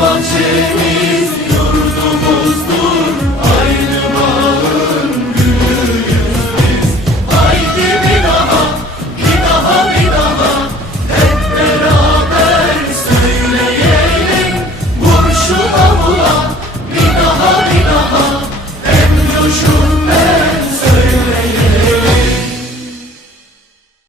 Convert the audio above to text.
Bahçemi